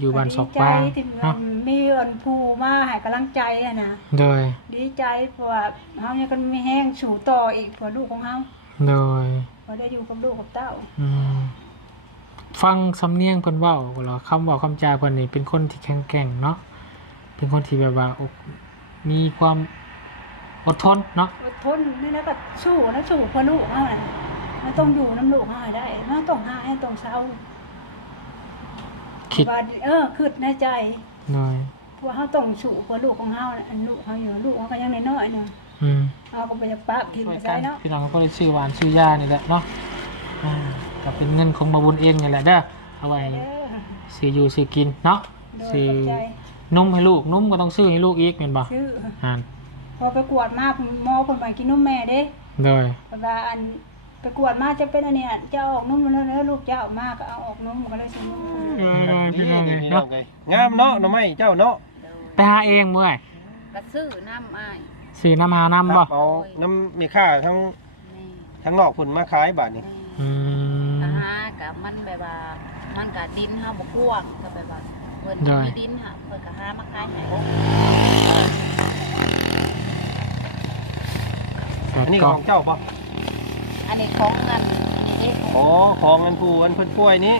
อยู่บ้านศอกดีใจบางที่มัเนาะนมีอันผู้มาให้กำลังใจอะนะโดย ดีใจเพราะว่าเฮายังก็มีแห้งสู่ต่ออีกเพื่อลูกของเฮาโดยพอได้อยู่กับลูกกับเต้าอืมฟังสำเนียงเพิ่นเว้าเหรอคำเว้าคำจาเพิ่นนี่เป็นคนที่แข็งแกร่งเนาะเป็นคนที่แบบว่าอกมีความอดทนเนาะอดทนนี่แล้วก็สู้นะสู้เพื่อลูกเฮาน่ะมันต้องอยู่น้ำลูกเฮาให้ได้มันต้องหาให้ต้องเศร้า คิดว่าเออคิดในใจหน่อยว่าเฮาต้องสู้เพื่อลูกของเฮาน่ะอันลูกเฮาอยู่ลูกเฮาก็ยังน้อยๆนึงอืมเฮาก็ไปจะปากกินช่วยไปกัได้นเนาะพี่น้องก็เลยชื่อหวานชื่อยานี่แหละเนาะอ่าก็เป็นเงินของมาบุญเองนี่แหละเด้อเอาไว้เด้อซื้ออยู่ซื้อกินเนาะโดยซื้อขอบใจนมให้ลูกนมก็ต้องซื้อให้ลูกอีกแม่นบ่ชื่ออ่านพอไปกวดมาหมอเพิ่นไปกินนมแม่เด้โดยเวลาอัน ไปกวดมาจะเป็นอันเนี้ยจะเอาออกนุ่มแล้วเด้อลูกจะเอามากก็เอาออกนุ่มก็เลยสินมเออพี่น้องเอ้ยพี่น้อเนาะงามเนาะหน่อไม้เจ้าเนาะไปหาเองเมื่อยกระซื้อน้ำอ้ายซื้อน้ำหาน้ำบ่เอาน้ำมีค่าทั้งนี่ทั้งนอกผลมาขายบาทนี่อืม อาหารกับมันแบบว่ามันกับดินห้าบกว้างก็แบบว่าเพิ่นได้ มีดินหาเพิ่นก็หามาขายให้แต่อันนี้ก็ของเจ้าป่ะ อันนี้ของเงินอันนี้เด้ของโอ้ของอันผู้อันเพิ่นป่วยนี้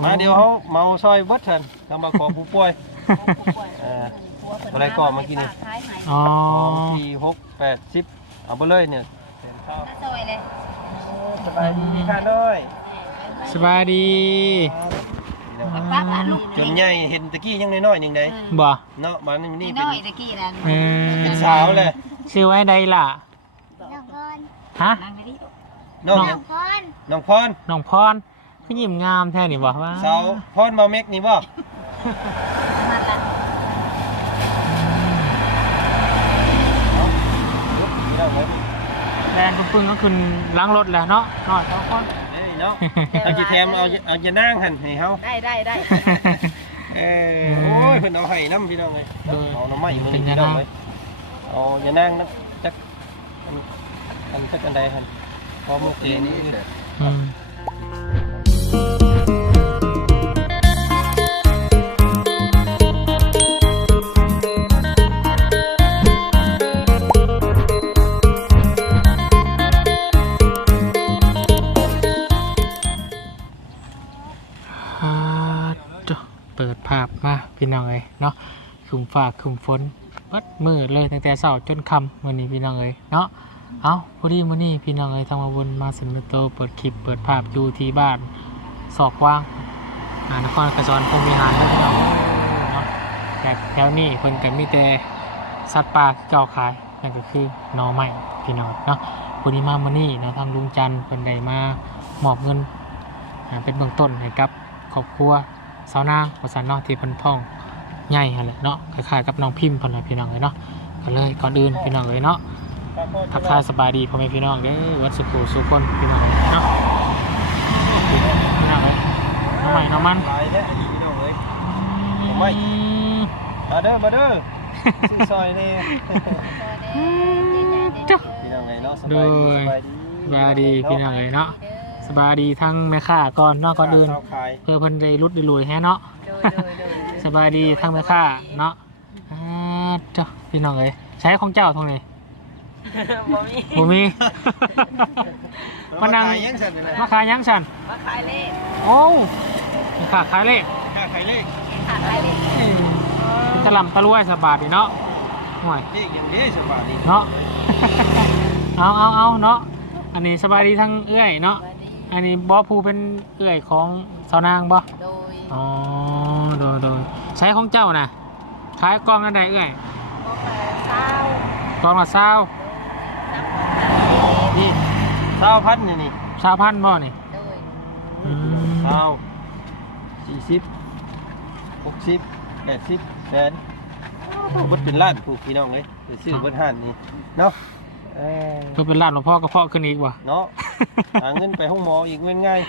แม่มาเดี๋ยวเขาเมาซอยเบิดทันทำมาของผู้ป่วยของผู้ป่วยเออผัวเพิ่นอะไรก่อนเมื่อกี้นี่ขายให้อ๋อของที่หกแปดสิบเอาไปเลยเนี่ยน่าซอยเลยสบายดีค่ะน้อยสบายดีไปปักอะลูกจนใหญ่เห็นตะกี้ยังน้อยๆหนึ่งใดบ่เนาะมันนี่นี่เป็นน้อยตะกี้แล้วเออเป็นสาวเลยชื่อไว้ใดล่ะน้องพรฮะ นั่งดีน้องน้องพรน้องพรน้องพรคือยิ้มงามแท้นี่บ่ว่าสาวพรมาเม็กนี่บ่นั่นล่ะพี่น้องเอ้ยแรงปึ้งๆก็ขึ้นล้างรถแล้วเนาะน้อยสองคนเอ้ยเนาะเอาจีแทมเอาเอาจะนั่งหันให้เฮาได้ได้ได้เออโอ้ยเพิ่นเอาให้น้ำพี่น้องเลยเออเอาหน้ำไม้มาเป็นนี่ยาพี่น้องนางเลยเอาอย่านั่งนะจักอันอันจักอันใดหัน พอมุกเจนี่อืมอ่าจ้ะเปิดภาพมาพี่น้องเอ้ยเนาะคุมฟ้าคุมฝนเปิดมืดเลยตั้งแต่เช้าจนค่ำมื้อนี้พี่น้องเอ้ยเนาะ เอาพอดีมื้อนี้พี่น้องเอ้ยทางมาบุญมาสนุโตเปิดคลิปเปิดภาพอยู่ที่บ้านศอกว่างอ่านครกระสอนพรหมวิหารด้อพี่น้องเนาะแต่แถวนี้เพิ่นก็มีแต่สัตว์ป่าที่าขายนั่นก็คือหน่อไม้พี่น้องเนาะวันนี้มามื้อนี้นะทางลุงจันเพิ่นได้มามอบเงินเป็นเบื้องต้นให้กับครอบครัวสาวนางประสานนาะที่พิ่นท้องใหญ่หั่นแหละเนาะคล้ายๆกับน้องพิมพ์พิ่นน่ะพี่น้องเอ้ยเนาะก็เลยก่อนอื่นพี่น้องเอ้ยเนาะ ทักทายสบายดีพ่อแม่พี่น้องเด้อวัดสุขุสุขคนพี่น้องเนาะพี่น้องเอ้ยน้ำใหม่น้ำมันหลายแท้พี่น้องเอ้ยน้ำมันมาเด้อมาเด้อซื้อซอยนี่จ้ะพี่น้องเอ้ยเนาะสบายดีสบายดีสบายดีพี่น้องเอ้ยเนาะสบายดีทั้งแม่ค้าก่อนเนาะก่อนอื่นข้าวขายเพื่อเพิ่นได้รุดได้รวยแฮะเนาะโดยโดยโดยสบายดีทั้งแม่ค้าเนาะอ่าจ้ะพี่น้องเอ้ยใช้ของเจ้าตรงไหน บ่มีบ่มีมานั่ง ขายยังสั่นเลยมาขายหยังฉันมาขายเลขโอ้แม่ค้าขายเลขค่าขายเลขขายเลขตะลำตะรวยสบายดีเนาะห่วย เลขอย่างนี้สบายดีเนาะ เอาเอาเอาเนาะ อันนี้สบายดีทั้งเอื้อยเนาะ วันนี้อันนี้บอภูเป็นเอื้อยของสาวนางบ่ โดยอ๋อโดยโดยใช้ของเจ้าน่ะขายกล่องอันใดเอื้อยเช้ากล่องละเศร้าน้ำของนี่ เช้าพันนี่นี่เศร้าพันบ่นี่โดยอืมเช้าสี่สิบหกสิบแปดสิบแสนเบิดเป็นล้านผูกพี่น้องเลยไปซื้อเบิดห้านนี่เนาะเออเพื่อเป็นร้านหลวงพ่อกระเพาะขึ้นอีกว่ะ เนาะหาเงินไปห้องหมออีกเงินง่าย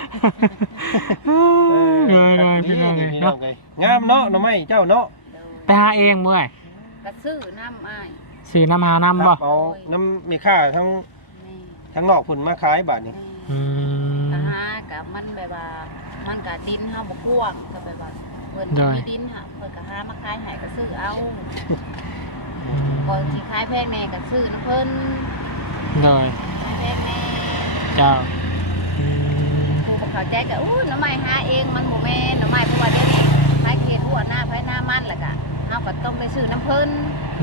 เงยเงยพี่น้องเลยพี่น้อเนาะงเลยงามเนาะหน่อไม้เจ้าเนาะโดยไปหาเองเมื่อยกระซื้อน้ำอ้ายซื้อน้ำหาน้ำบ่ เอาน้ำมีค่าทั้งนี่ ทั้งนอกผลมาขายบาทนี่นี่อืมอาหารกับมันแบบว่ามันกับดินห้าบกว้างก็แบบว่าเพิ่นพิ่นได้ มีดินค่ะเพิ่นก็หามาขายให้ก็ซื้อเอาอืมก่อนสิขายแพงแม่ก็ซื้อน้ำเพิ่นโดยขายแพงแม่เจ้าอืมผู้บ่เข้าใจก็อู้หน่อไม้หาเองมันบ่แม่นหน่อไม้เพราะว่าเดี๋ยวนี้ขายเขตหัวหน้าภายหน้ามันแล้วก็เฮาก็ต้องไปซื้อน้ำเพิ่น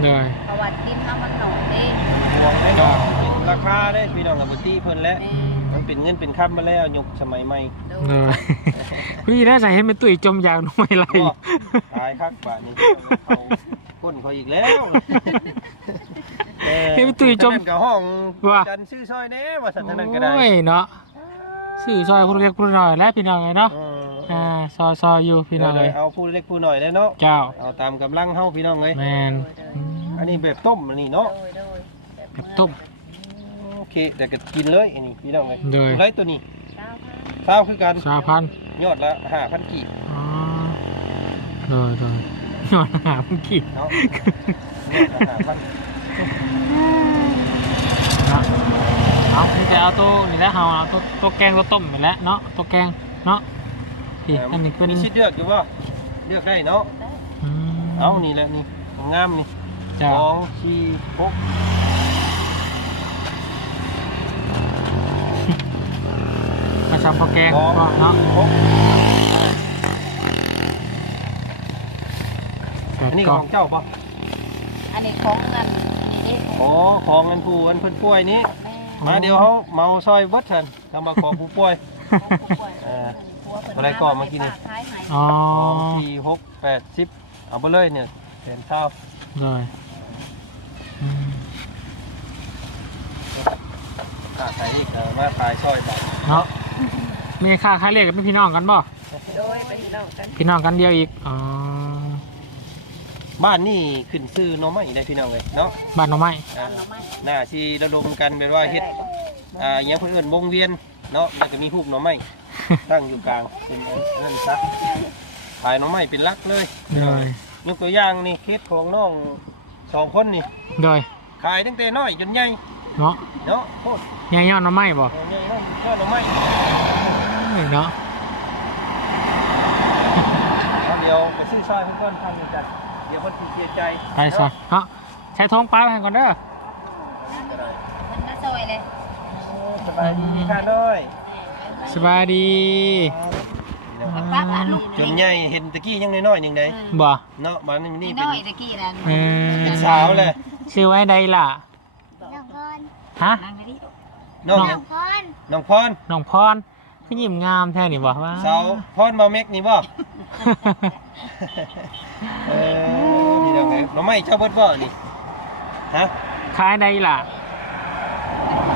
โดยเพราะว่าดินเฮามันหนองเด้ บอกให้น้องเป็น ราคาได้พี่น้องกับบุตี้เพิ่นแล้วแม่มันเป็นเงินเป็นค่ำมาแล้วยุคสมัยใหม่โดโดยยพี่ได้ใส่ให้เป็นตุ้ยจมยางหน่อยไรก็ตายคักป่านนี้เขาก้นเขาอีกแล้วเออให้เป็นตุ้ยจมนั่นกับห้องว่าจันซื้อซอยแน่ว่าสันทางนั้นก็ได้โอ้ยเนาะสื่อซอยผู้เล็กผู้น้อยและพี่น้องเลยเนาะเอออ่าซอยซอยอยู่พี่น้องเลยเอาผู้เล็กผู้น้อยได้เนาะเจ้าเอาตามกำลังเฮาพี่น้องเลยแมนอันนี้แบบต้มอันนี้เนาะโดยโดยแบบต้ม โอเคแต่ก็กินเลยอันนี้พี่น้องเลยโดยไรตัวนี้เก้าพันเศร้าคือกันสามพันยอดละห้าพันกีบอ๋อโดยโดยหน่อยหาเมื่อกี้เนาะยอดละห้าพันเนาะเอาพี่จะเอาตัวนี่แหละเอาเอาตัวตัวแกงตัวต้มไปแล้วเนาะตัวแกงเนาะพี่อันนี้เป็นมีสิทธิ์เลือกอยู่ว่าเลือกได้เนาะอืมเอานี่แหละนี่งามนี่เจ้าสองสี่หก มาทำพอแกงก็เนาะหกแปอัดนนี้กล่ขององเจ้าปะอันนี้ของเงินอันนี้โอ้ของเงินผู้อันเพิ่นป่วยนี้แม่มาเดี๋ยวเขาเมาซอยเบิดทันทำมาของผู้ป่วยของผู้ป่วยเอออะไรก่อนเมื่อกี้นี่ขายให้อ๋อสองสี่หกแปดสิบเอาไปเลยเนี่ยแสนเช้าเลยอืมค่าขายอีกเออมาขายซอยบาทเนาะ มีค่าค่าเรียกกับพี่น้องกันบ่โดยไปเล่ากันพี่น้องกันเดียวอีกอ๋อบ้านนี่ขึ้นซื้อหน้องไม้ได้พี่น้องเลยเนาะบ้านหน่อไม้อ่าทำหน่อไม้หน้าที่ระดมกันแบบว่าเฮ็ดอ่าอยังเพื่อนวงเวียนเนาะแล้วก็มีฮูกหน่อไม้ตั้งอยู่กลางเป็นอันนั่นซะขายหน่อไม้เป็นหลักเลยโดยยกตัวอย่างนี่เคสของน้องสองคนนี่โดยขายตั้งแต่น้อยจนใหญ่เนาะเนาะโคตรยายยอดหน่อไม้บ่ ใหญ่นั่นก็หน่อไม้เอ้ยเนาะเอาเดี๋ยวไปซื้อซอยเพื่อนทำกันเดี๋ยวเพื่อนสิเสียใจไปซะเนาะใช้ทองปลาไปให้ก่อนเด้อมันมาซอยเลยสบายดีค่ะด้วยสบายดีป้าป้าลูกจนใหญ่เห็นตะกี้ยังน้อยๆหนึ่งเด้บ่เนาะบ้านนี้นี่นี่น้เป็นอยตะกี้แล้วเออเป็นสาวเลยชื่อไว้ใดล่ะฮะนั่งดิน้องน้ยัองงน้องพรน้องพร คือยิ้มงามแท้นี่บ่ว่าสาวพรมาเม็กนี่บ่เออพี่น้องไงน้องไม่เจ้าเบิดบ่นี่ฮะขายใดล่ะ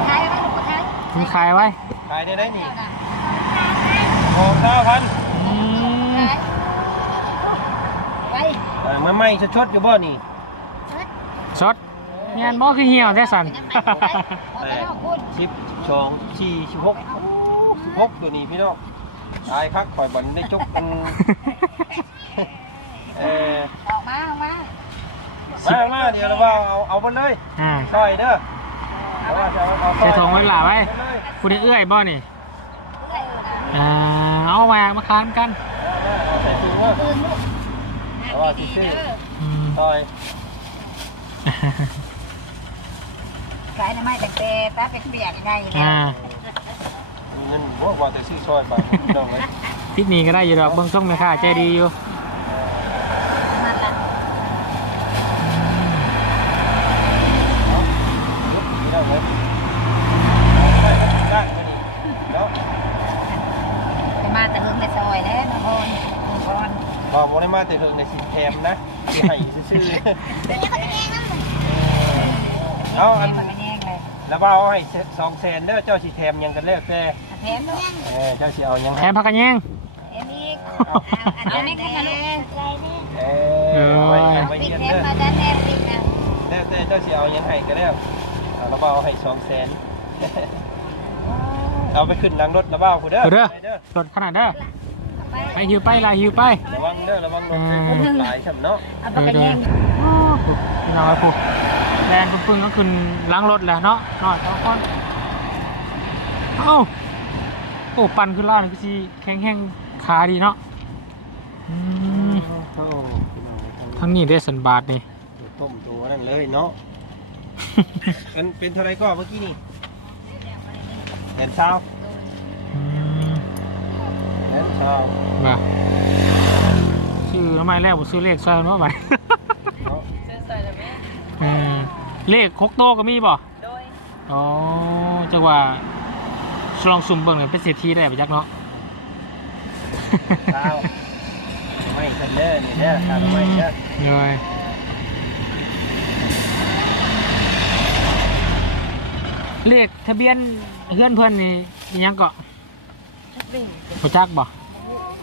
ขายไหมลูกขายมีขายไว้ขายได้ได้นี่เจ้าน่ะทองเก้าพันอืมขายไปเออมาไม่ชดๆอยู่บ่นี่สดแม่นบ่คือเหี่ยวแท้สัน แปดสิบสองสี่สิบหก สิบหกตัวนี้พี่น้องตายคักข่อยบันได้จกกันเออออกมาออกมามามาเดี๋ยวเราว่าเอาเอาไปเลยอ่าซอยเด้อเอาว่าจะเอาเอาใส่ถุงไว้หล่าไว้ไปเลยผู้ได้เอื้อยบ่นี่เอ้ยเออนะอ่าเอาแหวกมาคานกันเอาใส่ถุงว่าปืนลูกเอาว่าสิซื้ออืมซอยขายหน่อไม้แต่แต่ตาเปียกๆไงเนี่อ่ายเงินบ่ว่าแต่ซื้อซอยบาทพี่น้องเลยทิศนี้ก็ได้อยู่ดอกเบิ่งส่งเลยค่ะใจดีอยู่มันละพี่น้องเลยเอาไปด้านมานี่เนาะจะมาแต่เฮิงในซอยแล้วน้องพรน้องพรพอบ่ได้มาแต่เรื่องในสินแถมนะสิให้ซื่อๆเอาอันมันไม่แย่งเลยแล้วว่าเอาให้สองแสนเด้อเจ้าสิแถมหยังกันแล้วแต่ แถมลูกเออเจ้าสิเอาหยังแถให้มพักกันแยงแถมอีกเอันนี้ขึ้นมาลูกเออเอาไว้เอาไว้ปิดเย็นแถมเด้อมาด้านแนมอีกนะแล้วแต่เจ้าสิเอาหยังให้ก็แล้วเอาแล้วว่เอาให้สองแสนเอาไปขึ้นหลังรถแล้วว่าเอาผู้เด้อเอาเด้อ ไปเด้อรถขนาดเด้อไปไปหิวไปลาหิวไป ระวังเด้อระวังรถอรถหลายช่ำเนาะ เอาไปกันแย่งพี่น้องไอ้ผู้แลนปึ้งๆก็ขึ้นล้างรถแหละเนาะนอดเอาก่อนเอ้า โอ้ปั่นขึ้นล่างก็สิแข็งแห้งขาดีเนาะอืมโอ้พี่น้องเอ้ยทั้งนี้ได้สันบาทนี่ ต้มตัวนั่นเลยเนาะ มันเป็นเท่าไรก็เมื่อกี้นี่แสนเช้าอืมแสนเช้าบ่าชื่อทำไมแล้วบ่ซื้อเลขซอยเนาะบัด เนาะซื้อใส่แล้วแม่ เออเลขหกโตวก็มีบ่โดยอ๋อจังว่า ลองซุ่มเบิ่งหน่อยเป็นเศรษฐีได้ไปจักเนาะ เช้าไม่ทันเด้อนี่เด้อทานไม่เด้อเลยเลขทะเบียนเฮือนเพิ่นนี่อิหยังเกาะชักเบ่งบ่จักบ่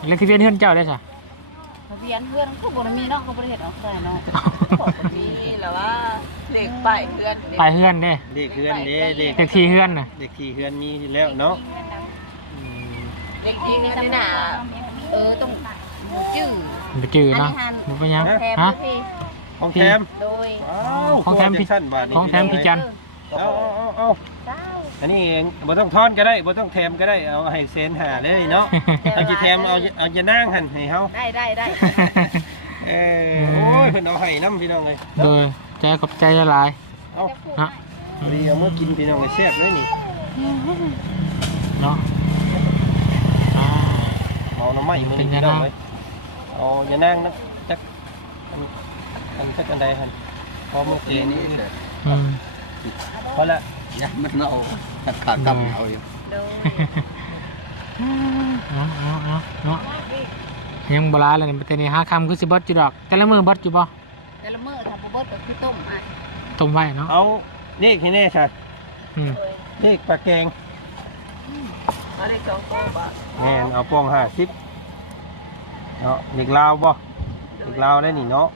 เลขทะเบียนเฮือนเจ้าได้ซะทะเบียนเพื่อนเขาบ่ได้มีเนาะเขาบ่ได้เฮ็ดเอาใส่เนาะมีแล้วว่า เหล็กป้ายเพื่อนไปเฮือนเด้เลขเฮือนเด้เลขเลขที่เฮือนน่ะเลขที่เฮือนมีอยู่แล้วเนาะอืมเหล็กที่นี่นี่น่ะเออต้องจื้อมันไปจื้อเนาะอันนี้หันบ่เป็นหยังแถมฮะด้วยพี่ของแถมโดยอ้าวของแถมตัวพี่จัสั้นบาทนี่ของแถมพี่จันทร์เอาเอาเอาเอาเจ้าอันนี้เองบ่ต้องทอนก็ได้บ่ต้องแถมก็ได้เอาให้เซนหาเลยเนาะเอาจะแถมเอาเอาจะนั่งหันให้เฮาได้ได้ได้เออโอ้ยเพิ่นเอาให้น้ำพี่น้องเลยโดย ใจขอบใจหลายเอาเนาะเรียวเมื่อกินพี่น้องเลยแซ่บเลยนี่เนาะอ่า เอาน้ำไม้มือเป็นนี่ไงพี่น้องนะเลยเอาอย่านั่งนะจักอันอันจักอันใดหันพอมือเตะนี่อืม พอละ ยามันเอาขาดกำเอาอยู่โดยเอาเอาเอาเนาะยังบลาเลยนี่แต่นี่ห้าคำคือสิเบิดอยู่ดอก แต่ละมือเบิดอยู่บ่ ดก็คือต้มอะต้มไว้เนาะเอาเลขให้แน่ค่ะอืมเลขปลาแกงเอาเหล็กสองโต๊ะบาทแม่นเอาปองห้าสิบเนาะเลขลาวบ่เลขลาวได้นี่เนาะ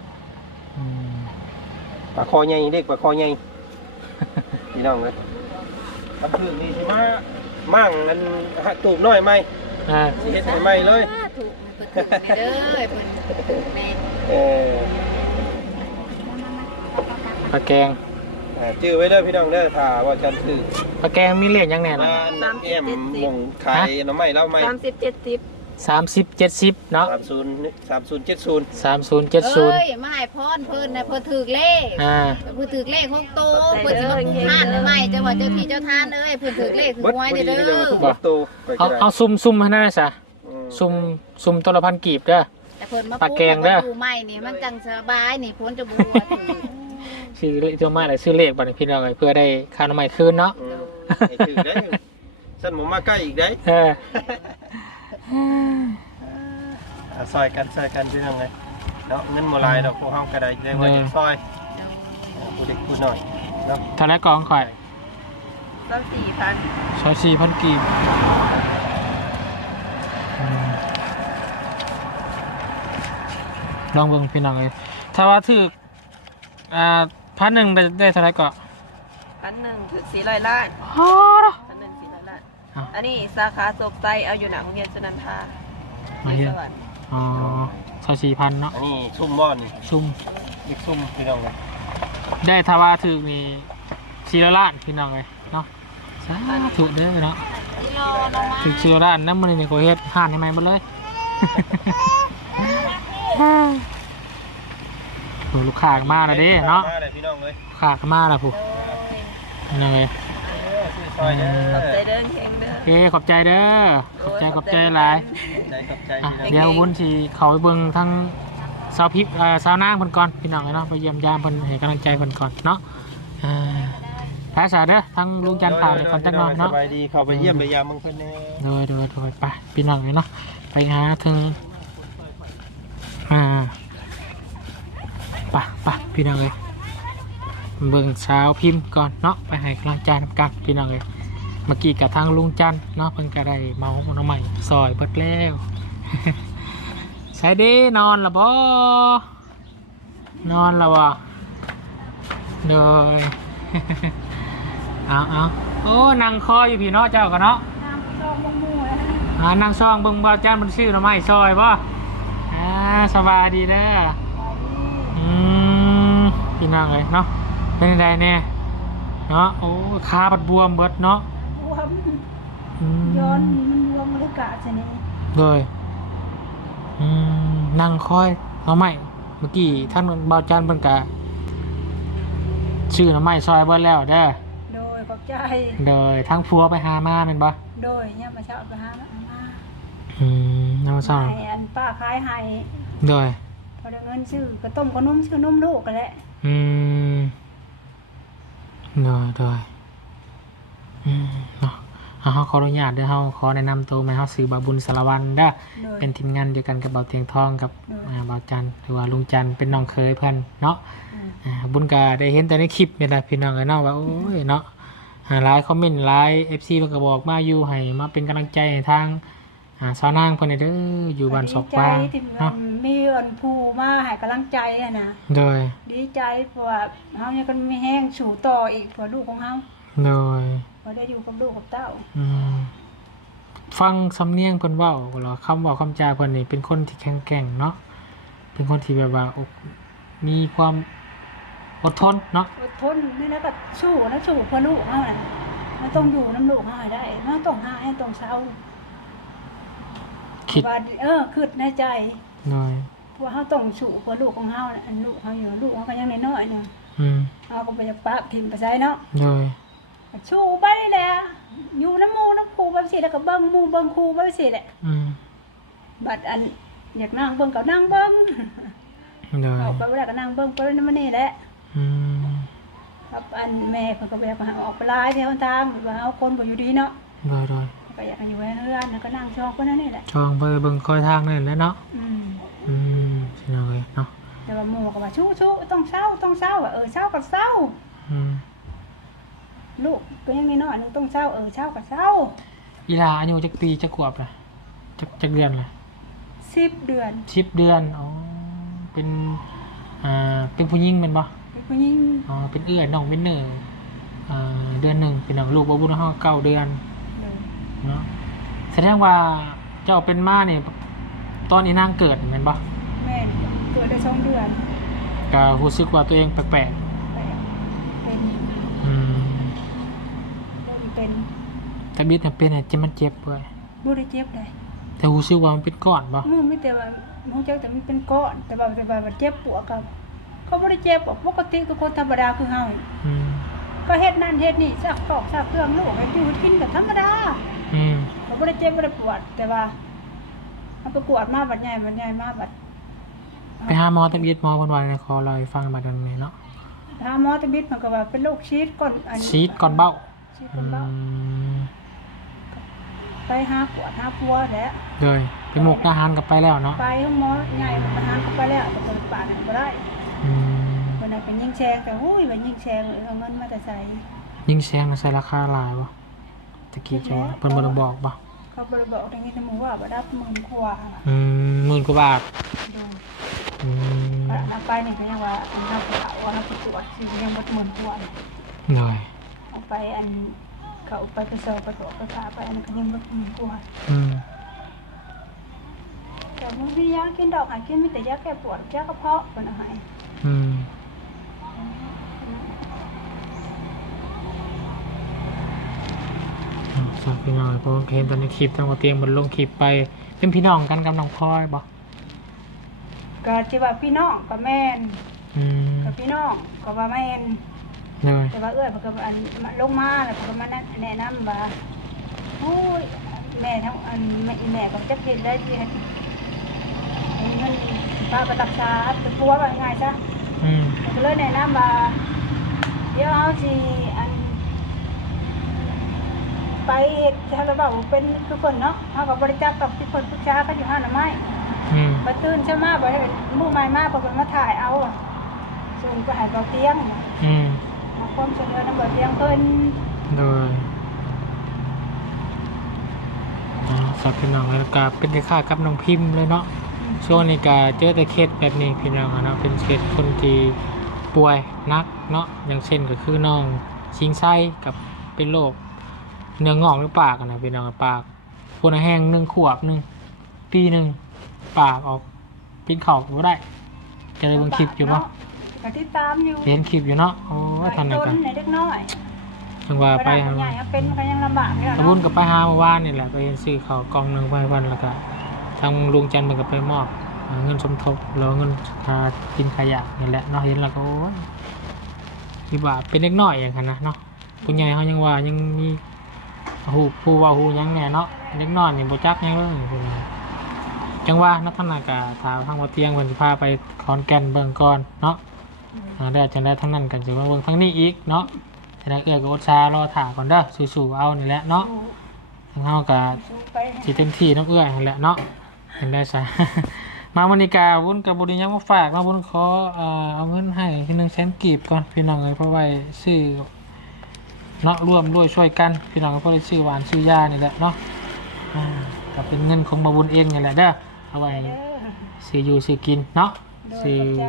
อืมปลาคอใหญ่เลขปลาคอใหญ่พี่น้องเลยทำถึงนี่สิมามั่งนั่นหักตูบน้อยไหมอ่า สิเฮ็ดให้ใหม่เลยถูกเพิ่นถูกแม่เด้อเพิ่นถูกแม่เออ ปลาแกงอ่าจื้อไว้เด้อพี่น้องเด้อถ้าว่าจันถือปลาแกงมีเลขยังแน่ล่ะร้านน้ำแอมมงขายหน้ำไม้เล่าไม้สามสิบเจ็ดสิบสามสิบเจ็ดสิบเนาะสามศูนย์สามศูนย์เจ็ดศูนย์สามศูนย์เจ็ดศูนย์เอ้ยมาให้พรเพิ่นน่ะเพิ่นถูกเลขอ่าเพิ่นถูกเลขของโตเพิ่นสิมาปลูกทานได้ไหมเจ้าว่าเจ้าที่เจ้าทานเอ้ยเพิ่นถูกเลขถูกหวยเด้อเด้อบัตรตูไปเอาก็ได้เอาซุ่มซุ่มให้นั่นนะสะอืมซุ่มซุ่มตัวละพันกีบเด้อแต่เพิ่นมาปลาแกงเด้อปลูกใหม่นี่มันจังสบายนี่พ้นจะบัวถึง ซื้อเลขตัวมาเลยซื้อเลขบัตรพี่น้องเลยเพื่อได้ค่าน้ำมันคืนเนาะอืมให้ถือได้สั้นหมูมาใกล้อีกได้เอออ่าซอยกันซอยกันพี่น้องเลยเนาะเงินโมลายเนาะพวกเฮากระไดได้ว่าจะซอยอ่าผู้เด็กผู้น้อยเนาะเท่าไรกองข่อยสามสี่พันซอยสี่พันกีบอืมลองเบิ่งพี่น้องเลยถ้าว่าถือ อ่าพันหนึ่งได้ได้เท่าไรก็พันหนึ่งถึงสี่ร้อยล้านฮอด พันหนึ่งสี่ร้อยล้านอะอันนี้สาขาโศกไตเอาอยู่หนังโรงเรียนสนันทามาในเฮียสวรรค์อ๋อซอยสี่พันเนาะอันนี้ซุ่มบ่อนี่ซุ่มเด็กซุ่มพี่น้องเลยได้ถ้าว่าถือนี่สี่ร้อยล้านพี่น้องเลยเนาะสาธุเด้อเนาะกิโลน้องมาถึงสี่ร้อยล้านน้ำมันนี่ก็เฮ็ดห่านให้ไหมหมดเลยโอ้ ลูกค้าก็มาแล้วเด้เนาะมาเลยพี่น้องเลยลูกค้าก็มาแล้วผู้นั่นเลยเออซื้อซอยเด้อขอบใจเดินเข่งเด้อเอ้ขอบใจเด้อขอบใจขอบใจหลายใจขอบใจอะพี่น้องเดี๋ยววุ้นสิเขาไปเบิ่งทั้งสาวพิบเอ่อสาวนางเพิ่นก่อนพี่น้องเอ้ยเนาะไปเยี่ยมยามเพิ่นให้กำลังใจเพิ่นก่อนเนาะอ่าภาษาเด้อทั้งลุงจันทร์พาไปก่อนจักหน่อยเนาะ สบายดีเข้าไปเยี่ยมไปยามมึงเพิ่นแน่ โดยโดยโดยไปพี่น้องเลยเนาะไปหาถึงอ่าไปไปพี่น้องเลยเบิ่งสาวพิมพ์ก่อนเนาะไปให้กำลังใจนำกันพี่น้องเลยเมื่อกี้กับทางลุงจันทร์เนาะเพิ่นก็ได้เมาหน้ำใหม่ซอยเบิดแล้วใส่ดีนอนละบ่นอนละวะโดยเอาเอาโอ้นางคออยู่พี่เนาะเจ้ากันเนาะน้ำซองมงมูแล้วอ่านางซองเบิ่งบ่าวจานมันซื้อหน่อไม้ซอยบ่อ่าสบายดีเด้ออืม พี่น้องเลยเนาะเป็นไงเนี่ยเนาะโอ้ขาบัดบวมเบิดเนาะบวมอืมย้อนนี่มันบวมเลยกะชะนี่เลยอือืมนั่งคอยหน้ำไม้เมื่อกี้ท่านบาวจันเพิ่นกะชื่อหน้ำไม้ซอยเบิ้แล้วเด้อโดยขอบใจเดยทั้งพัวไปหามาเป็นบ่โดยเนี่ยมาเช่าไปหามามาอืมน้ำเศร้าให้อันป้าขายให้โดย พอได้เงินซื้อกระต้มกระนุ่มชื่อนุ่มลูกกันแหละอืมโดยโดยอืมเนาะเอาเฮาขออนุญาตเด้อเฮาขอแนะนำตัวแม่เฮาซื้อบาบุญสารวันเด้อโดย เป็นทีมงานเดียวกันกับเบาเตียงทองกับอืม อ่าเบาจันหรือว่าลุงจันเป็นน้องเคยเพื่อนเนาะ อืม อ่าบุญกาได้เห็นแต่ในคลิปนี่แหละพี่น้องกันเนาะว่าโอ้ยเนาะหาไลน์คอมเมนต์ไลน์เอฟซีมันก็บอกมาอยู่ให้มาเป็นกำลังใจให้ทาง อ่าสาวนางเพิ่นนี่เด้ออยู่บ้านศอกดีใจบางที่เนาะมีอันผู้มาให้กำลังใจอะนะโดยดีใจเพราะว่าเฮายังกันมีแห้งสู่ต่ออีกเพราะลูกของเฮาโดยพอได้อยู่กับลูกกับเต้าอืมฟังสำเนียงเพิ่นเว้าหรอคำเว้าคำจาเพิ่นนี่เป็นคนที่แข็งแกร่งเนาะเป็นคนที่แบบว่าอกมีความอดทนเนาะอดทนนี่แล้วก็สู้นะสู้เพื่อลูกเฮาน่ะมันต้องอยู่น้ำลูกเฮาให้ได้มันต้องหาให้ต้องเศร้า คิด ว่าเออคิดในใจหน่อย เพราะว่าเฮาต้องสู้เพื่อลูกของเฮาน่ะอันลูกเฮาอยู่ลูกเฮาก็ยังน้อยๆหนึงอืมเฮาก็บ่อยากปากถิ่มไปใส่เนาะโดยสู้ไปนี่แหละอยู่น้ำหมู่น้ำครูไปสิแล้วก็เบิ่งหมู่เบิ่งครูไปสิแหละ อืมบัดอันอยากนั่งเบิ่งก็นั่งเบิ่งโดยออกไปบ่ได้ก็นั่งเบิ่งไปนั่นมานี่แหละอืมครับอันแม่เพิ่นก็บ่อยากให้ออกไปหลายแถวทางว่าเอาคนบ่อยู่ดีเนาะโดยโดย ก็อยากให้อยู่ในเรือนแล้วก็นั่งชองเพิ่นนั่นนี่แหละช่องไปเบิ่งคอยทางนั่นแหละเนาะอืมอืมสิเนาะเว้ยเนาะแต่ว่าหมู่ก็ว่าชู้ๆต้องเศร้าต้องเศร้าว่าเออเศร้าก็เศร้า อืมลูกก็ยังน้อยๆนึงต้องเศร้าเออเศร้าก็เศร้าอีลาอายุจักปีจักขวบล่ะจักจักเดือนล่ะ10เดือน10เดือนอ๋อเป็นอ่าเป็นผู้หญิงแม่นบ่เป็นผู้หญิงอ๋อเป็นเอื้อน้องเป็นเนื้ออ่าเดือนหนึ่งเป็นน้องลูกบ่บุญเฮาเก้าเดือน เลยเนาะแสดงว่าเจ้าเป็นมานี่ตอนนี้นางเกิดแม่นบ่แม่เกิดได้สองเดือนก็รู้สึกว่าตัวเองแปลกเป็นๆอืมเป็นเป็นแต่บิดน่ะเป็นน่ะเจ็บมันเจ็บเว้ยบ่ได้เจ็บเลยแต่รู้สึกว่ามันเป็นก้อนบ่มือไม่แต่ว่าหูจักแต่มันเป็นก้อนแต่ว่าแต่ว่ามันเจ็บปวดกับเขาบ่ได้เจ็บหรอกปกติก็คนธรรมดาคือเฮาอืมก็เฮ็ดนั่นเฮ็ดนี่ซักตอกซักเครื่องลูกให้อยู่กินก็ธรรมดา อืมก็บ่ได้เจ็บบ่ได้ปวด แต่ว่ามันก็ปวดมาบัดใหญ่บัดใหญ่มาบัดไปหาหมอตะบิดหมอเพิ่นว่าในคอเราให้ฟังบัดนั้นนี่เนาะถ้าหมอตะบิดมันก็ว่าเป็นโรคชีดก่อนอันชีดก่อนเบ้าชีดอืก่อนเบ้ามไปหาปวดหาปัวแหละเลยไปหมกทหารกลับไปแล้วเนาะไปห้องหมอใหญ่มันหาเข้าไปแล้วแต่เปิดปากนั่นบ่ได้อืมวันนั้นเป็นยิงแชงแต่หุ้ยเป็นยิงแชงเลยเอาเงินมาแต่ใส่ยิ่งแซงน่ะใส่ราคาหลายบ่ ตะกี้เจ้าว่าเพิ่นบ่ได้บอกบ่เขาบริบอกอย่างนี้นะหมูว่าบ่ได้หมื่นกว่าอืมหมื่นกว่าบาทดูอืมเอาไปนี่ก็ยังว่าอันเราไปเอาว่าเราไปตรวจสิยังบ่หมื่นกว่าเลยเลยเอาไปอันเขาไปไปเซอร์ไปตรวจไปพาไปอันนั้นก็ยังบ่หมื่นกว่าอืมแต่มันมียากินดอกหากินมีแต่ยาแก้ปวดยากระเพาะเป็นอาหารอืมอ่าสัก พี่น้องเพราะว่าเห็นตอนในคลิปทางว่าเตียงมันลงคลิปไปเป็นพี่น้องกันกับน้องพลอยบ่ก็ที่ว่าพี่น้องก็แม่นอืมกับพี่น้องก็ว่าแม่นเลยแต่ว่าเอื้อยมันก็อันมาลงมาแล้วมันก็มาแนะนำว่าโอ้ยแม่ทั้งอันแม่อีแม่ก็จะผิดได้ที่ให้เงินป้าไปรักษาเป็นปัวว่าง่ายซะอืมก็เลยแนะนำว่าเดี๋ยวเอาสิอัน ไปเฮ็ดถ้าเราบอกว่าเป็นคือเพิ่นเนาะเฮาก็บ่ได้จักกับที่เพิ่นปรึกษากันอยู่ห้าหน่อไม้อืมไปตื่นเช้ามาบ่ได้เป็นหมู่ใหม่มาเพิ่นก็มาถ่ายเอาส่งไปให้เบาเตียงอืมมาความช่วยเหลือนำเบาเตียงเพิ่นเลยอ่าสักพี่น้องแล้วก็เป็นคล้ายๆกับน้องพิมพ์เลยเนาะ ช่วงนี้ก็เจอแต่เคสแบบนี้พี่น้องอะเนาะเป็นเคสคนที่ป่วยหนักเนาะอย่างเช่นก็คือน้องชิงไส้กับเป็นโรค เนื้องอกหรือปากอะนะพี่น้องปากคนละแห้งหนึ่งขวบหนึ่งปีหนึ่งปากออกปิ้นเข่าก็ได้จะได้เบิ่งคลิปอยู่ปะก็ติดตามอยู่เห็นคลิปอยู่เนาะโอ้ยทันไหนะนกัต้นนไหนเล็กน้อยจังว่าไปไปหาใหญ่เอาเป็นมันก็ยังลำบากอยู่ตะบุญกับไปหาเมื่อวานนี่แหละไปเห็นซื้อเขาวกล่องหนึ่งไปวันแล้วก็โททางลุงจันทร์มันก็ไปมอบอ่าเงินสมทบแล้วเงินค่ากินขยะนี่แหละเนาะเห็นแล้วก็โอ้ยมีบาทเป็นเล็กน้อยอย่างนั้นนะเนาะผู้ใหญ่เขายังว่ายังมี หูผู้ว่าหูยังแน่เนาะเล็กน้อยนี่บ่จักยังเลยพุ่นน่ะจังว่านักธนากาถามทางว่าเตียงเพิ่นสิพาไปขอนแก่นเบิ่งก่อนเนาะอ่าได้จังได้ทั้งนั้นกันสิมาเบิ่งทั้งนี้อีกเนาะจะได้เอื้อกับอดชารอถ่าก่อนเด้อสู้ๆเอานี่แหละเนาะทางเฮาก็สู้ไปสิเต็มที่น้ำเอื้อนั่นแหละเนาะเห็นได้ใช่มาวันนี้กาวุ้นกับบุญยังมาฝากมาบุญขอเออเอาเงินให้พี่หนึ่งแสนกีบก่อนพี่น้องเลยเพราะไว้ซื้อ เนาะร่วมด้วยช่วยกันพี่น้องก็เพราะได้ซื้อหวานซื้อยานี่แหละเนาะอ่าก็เป็นเงินของมาบุญเองนี่แหละเด้อเอาไว้เด้อซื้ออยู่ซื้อกินเนาะโดยซื้อขอบใจ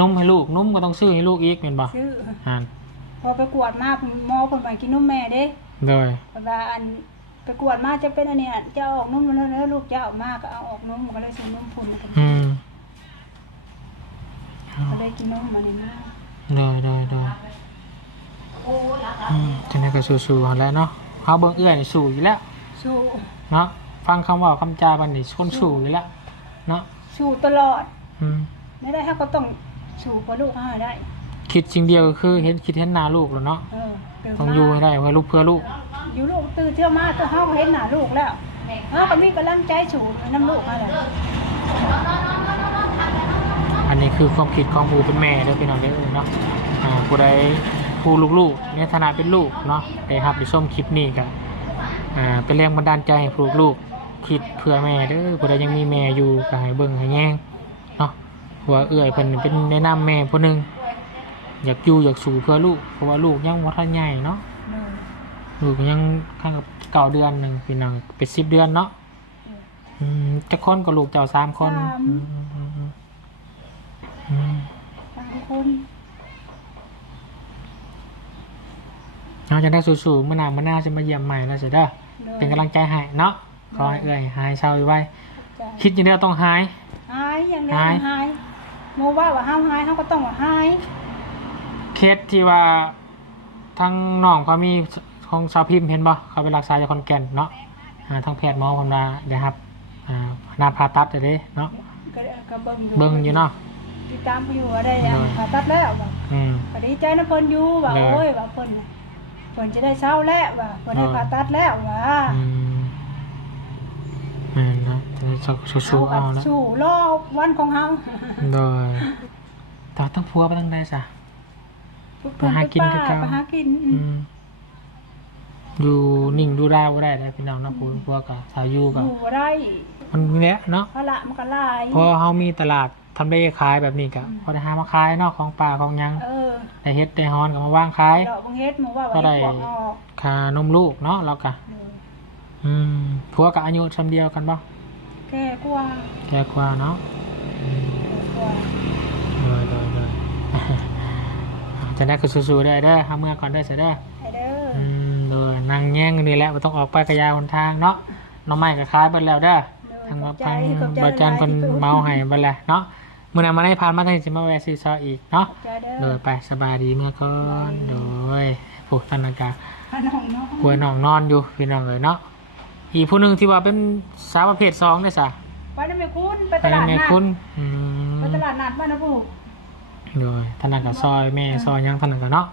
นมให้ลูกนมก็ต้องซื้อให้ลูกอีกเป็นบ่ชื่ออ่าพอไปกวดมาหมอคนไปกินนมแม่เด้โดยเวลาอันไปกวดมาจะเป็นอันเนี้ยจะเอาออกนมมาแล้วแล้วลูกจะเอามาก็เอาออกนมก็เลยส่งนมพุ่นกันอืมก็เลยกินนมมาในมาโดยโดยโดย อืมจังไดก็สู้ๆหั่นแหล้วเนาะเฮาเบิ่งเอื้อยนี่สู้อยู่แล้วสู้เนาะฟังคำเว่าคำจาบันนี่ชนสู่เลยละเนาะสู้ตลอด อืมไม่ได้ถ้าก็ต้องสู้เพื่อลูกให้ได้ คิดสิ่งเดียวก็คือเห็นคิดเห็นหน้าลูกแล้วเนาะเออตื่นต้องมาอยู่ให้ได้เพื่อลูกเพื่อลูก อยู่ลูกตื่นเที่ยวมาตัวเฮาก็เห็นหน้าลูกแล้วเฮาก็มีกำลังใจสู้น้ำลูกมาเลยอันนี้คือความคิดของผู้เป็นแม่เด้อพี่น้องเด้อเนาะอ่าผู้ใด ผู้ลูกๆในฐานะเป็นลูกเนาะได้รับได้ชมคลิปนี้ก็อ่าเป็นแรงบันดาลใจให้ผู้ลูกๆคิดเพื่อแม่เด้อผู้ใดยังมีแม่อยู่ก็ให้เบิ่งให้แย่งเนาะเพราะว่าเอื้อยเพิ่นเป็นแนะนำแม่ผู้หนึงอยากอยู่อยากสู่เพื่อลูกเพราะว่าลูกยังบ่ทันใหญ่เนาะลูกยังข้างกับเก่าเดือนหนึ่งพี่น้องเป็นสิบเดือนเนาะอืมจะคนกับลูกเจ้าสามคนอืมอืมอืมอืมอืมบางคน เราจะได้สู้ๆเมื่อหนาเมื่อหน้าจะมาเยี่ยมใหม่แล้วจะได้อเป็นกำลังใจให้เนาะขอให้เอื่อยหายเศร้าไว้ใจคิดอย่างเดียวต้องหายหายอย่างเดียวหายหายโมว่าว่าห้ามหายเขาก็ต้องว่าหายเคสที่ว่าทั้งน้องเขามีของชาวพิมพ์เห็นบ่เขาไปรักษาจากคอนแก่นเนาะอ่าทั้งแพทย์หมอพมนาเดี๋ยวครับอ่าหนาผ่าตัดเดี๋ยวเด้เนาะก็ก็เบิ่งอยู่เบิ่งอยู่เนาะติดตามไปอยู่ว่าได้ยังเลยผ่าตัดแล้วว่าอืมก็ดีใจนะเพิ่นอยู่ว่าเลยโอ้ยว่าเพิ่นน่ะ เพิ่นจะได้เช้าแล้วว่าเพิ่นได้เลยผ่าตัดแล้วว่าอืมแม่นนะจะสู้ๆเอาแล้วสู้รอวันของเฮาโดยแต่ว่าตั้งพัวไปตั้งได้สะไปหากินคือเก่า ไปหากินอือืมมอยู่นิ่งดูได้บ่ได้เลยพี่น้องเนาะพูนพัวกับสาวอยู่อกับยู่บ่ได้มันเนี้ยเนาะภาระมันก็หลายพอเฮามีตลาด ทำได้ขายแบบนี้กะพอได้หามาขายเนาะของป่าของหยังเออได้เฮ็ดได้ฮอนก็มาวางขายดอกบางเฮ็ดหมู่ว่าก็ว่าได้เฮ็ดปวกออกค่านมลูกเนาะเรากะเอออืมพัวกับอายุชำเดียวกันบ่แก่กว่าแก่กว่าเนาะอืมแก่กว่าเลยเลยเลยจะได้ก็สู้ๆได้เด้อหาเมื่อก่อนได้อเสียเด้อให้เด้ออืมเลยนางแย่งกันนี่แหละบ่ต้องออกไปกระยาหนทางเนาะน้องไม้ก็ขายไปแล้วเด้อทางขมาอบใจทางขอบใจบาจันหลยๆเพิ่นที่ไปอุดหนุนเมาให้ไปแล้วเนาะ มื้อนั้นมาได้ผ่านมาทางสิมาแวะซื้อซออีกเนาะขอบใจเด้อโดยไปสบายดีเมื่อก่อนโดยผู้ท่านอากาศพาน้องเนาะป่วยน้องนอนอยู่พี่น้องเอ้ยเนาะอีกผู้หนึงที่ว่าเป็นสาวประเภท2ได้ซะไปนั่นแม่คุณไปไปตลาดแม่นัดคุณอืมไปตลาดนัดบ้านนะปู่โดยท่านอากาศซอยแม่ซอยหยังท่านอากาศเนาะ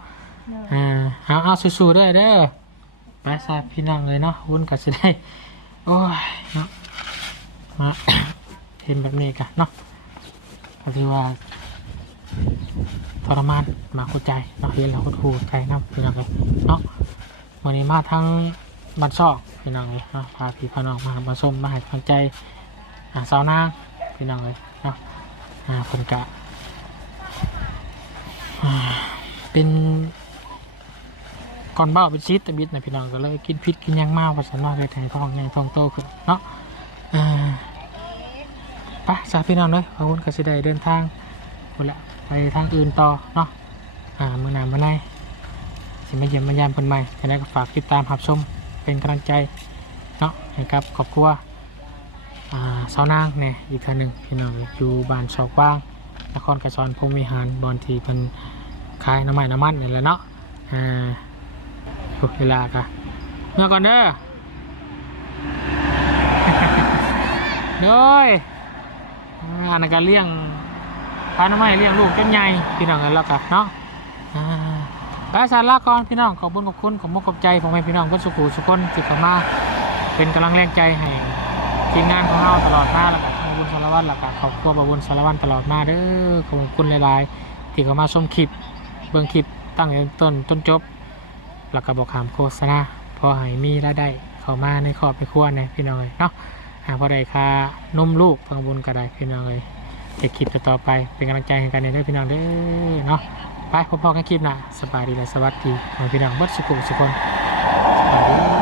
เด้ออ่าเอาเอาสู้ๆเด้อเด้อไปซะพี่น้องเลยเนาะวุ่นก็สิได้โอ้ยเนาะมาเห็นแบบนี้กันเนาะ ก็ถือว่าทรมานมากหัวใจเนาะเห็นแล้วก็ถูใจนาะพี่น้องเลยเนาะวันนี้มาทั้งบันซอกพี่น้องเลยเนาะพาพี่พาน้องมาบันส้มมาให้กำลังใจอ่าสาวนางพี่น้องเลยเนาะอ่าคนกะอ่าเป็นก่อนเบ้าเป็นซีดแต่บิดนะพี่น้องก็เลยกินพิษกินยังมากภาษาเนอกเลยไทยท้องในท้องโตขึ้นเนาะเออ ไปสาพี่น้องเลยพระคุณกสิได้เดินทางคนละไปทางอื่นต่อเนาะอ่าเมื่อหนามื่อไหรสิมาเยี่ยมมายามคนใหม่ยังไงก็ฝากติดตามรับชมเป็นกำลังใจเนาะให้กับครอบครัวอ่าสาวนางเนี่ยอีกท่านหนึ่งพี่น้องอยู่บ้านเสากว้างนครกระชอนพรหมวิหารบอนทีเป็นขายน้ำมันน้ำมันนี่แหละเนาะอ่าเวลากะเมื่อก่อนเด้อเเด้ อ่านนั้นก็เลี้ยงพาน้ำไม้เลี้ยงลูกจนใหญ่พี่น้องกันแล้วกันเนาะอ่าไปสารลาก่อนพี่น้องขอบคุณขอบคุณขอบมุกขอบใจผมให้พี่น้องเพื่อนสุขุสุขคนที่เข้ามาเป็นกำลังแรงใจให้ทีมงานของเราตลอดมาแล้วก็ขอบคุณสารวัตรแล้วก็ขอบคุณบบุญสารวัตรตลอดมาเด้อขอบคุณหลายๆที่เข้ามาชมคลิปเบิ่งคลิปตั้งแต่ต้นจนจบ แล้วก็บอกหามโฆษณาพอให้มีรายได้เข้ามาในครอบในครัวเนี่ยพี่น้องเลยเนาะ หาพอได้ค่านมลูกฟังบุญก็ได้พี่น้องเลยจะคลิปต่อไปเป็นกำลังใจให้กันเด้อพี่น้องเด้อเนาะไปพบกันคลิปหน้าสบายดีและสวัสดีพี่น้องบัดสุขุสุขคนสบายดี